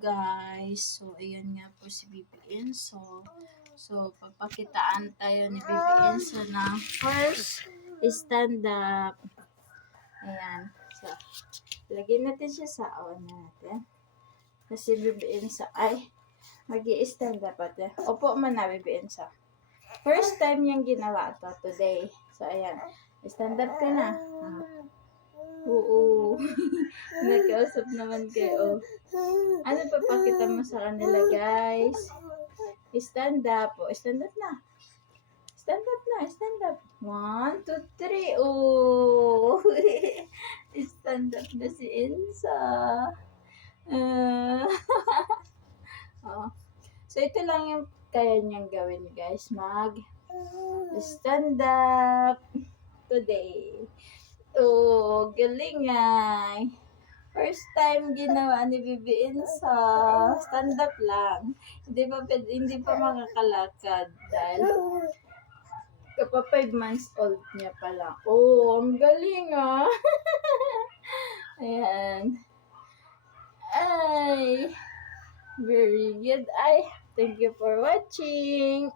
guys. So, ayan nga po si Bibi Enzo. So, papakitaan tayo ni Bibi Enzo ng first stand-up. Ayan. So, lagyan natin siya sa on natin. Kasi Bibi Enzo ay mag-i-stand up natin. Opo man na Bibi Enzo. First time niyang ginawa to today. So, ayan. Stand up ka na. Oo. Nagkausap naman kayo. Ano papakita mo sa kanila, guys? Stand up. O, stand up na. Stand up na. Stand up. 1, 2, 3. Oh. Stand up na si Enza. Oh. So, ito lang yung kaya niyang gawin, guys. Stand up today. Oh, galing ay. First time ginawa ni Bibi Enzo. Stand up lang. Hindi pa makakalakad dahil kapa 5 months old niya pa lang. Oh, ang galing ah. Ayan. Ay. Very good. Ay, thank you for watching.